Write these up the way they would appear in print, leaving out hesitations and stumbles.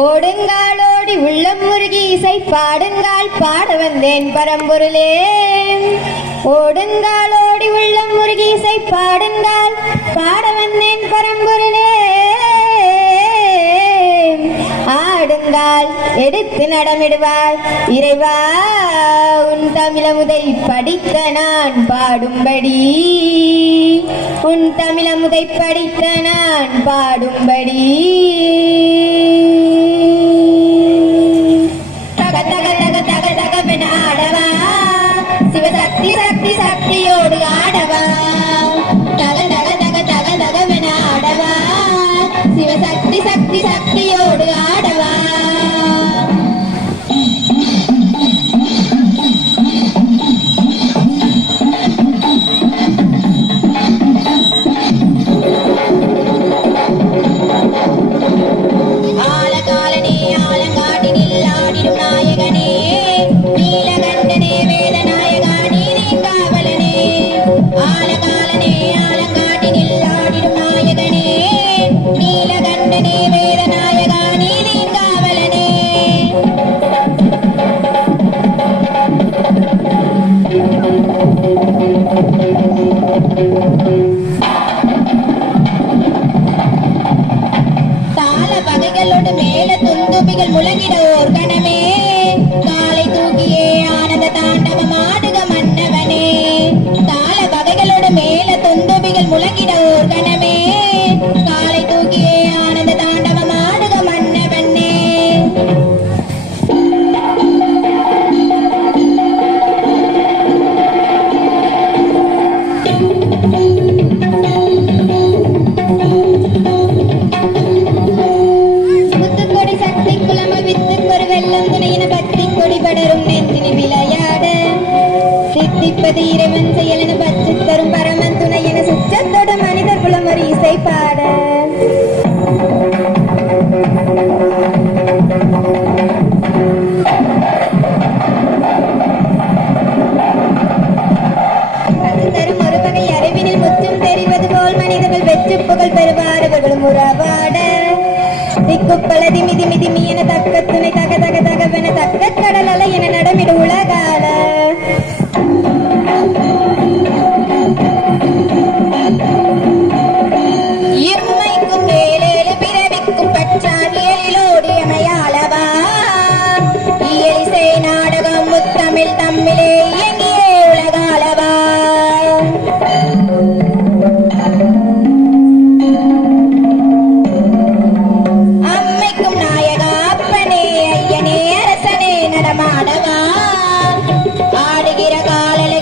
ஓடுங்காலோடி உள்ளம் முருகி இசை பாடுங்கால் பாட வந்தேன் பரம்பொருளே. ஓடுங்காலோடி உள்ளம் முருகி இசை பாடுங்கால் பாட வந்தேன் பரம்பொருளே. ஆடுங்கால் எடுத்து நடமிடுவாய் இறைவா, உன் தமிழமுதை படித்த நான் பாடும்படி, உன் தமிழமுதை படித்த நான் பாடும்படி. தக தக தக தக தகவென ஆடவா, சிவசக்தி சக்தி சக்தியோடு ஆடவா. தக தக தக தக தகவென ஆடவா, சிவசக்தி சக்தி சக்தியோடு ஆடவா. முழங்கிட ஓர் கணமே, காலை தூக்கியே ஆனந்த தாண்டவம் ஆடுக மன்னவனே. தாள வகைகளோடு மேல துந்துபிகள் முழங்கிட ஓர் கணமே, காலை தூக்கியே ஆனந்த தாண்டவம் ஆடுக மன்னவனே. சித்திப்பது இறைவன் செயலென பச்சு தரும் பரமன் துணை என சுற்றத்தோட மனிதர் குலம் ஒரு இசை பாட. அது தரும் ஒரு வகை அறிவினில் முற்றும் தெரிவது போல் மனிதர்கள் வெற்றி புகழ் பெறுவாரவர்களும் உறவாட. திக்குப்பல திமி திமி திமி என தக்க துணை தக தக தகவென தக்க கடல் அலை என நடமிடு உலகால. இம்மைக்கும் மேலேழு பிறவிக்கும் பற்றாதியலோடு எமையாளவா. இயலிசை நாடகம் முத்தமிழ் தம்மிலே இயங்கியே உலகாளவா. அம்மைக்கும் நாயகா அப்பனே ஐயனே அரசனே நடமாடவா. ஆடுகிற காலலை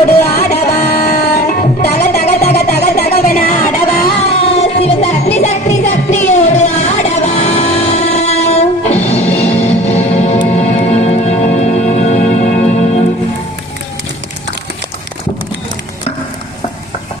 சக்தியோடு ஆடவா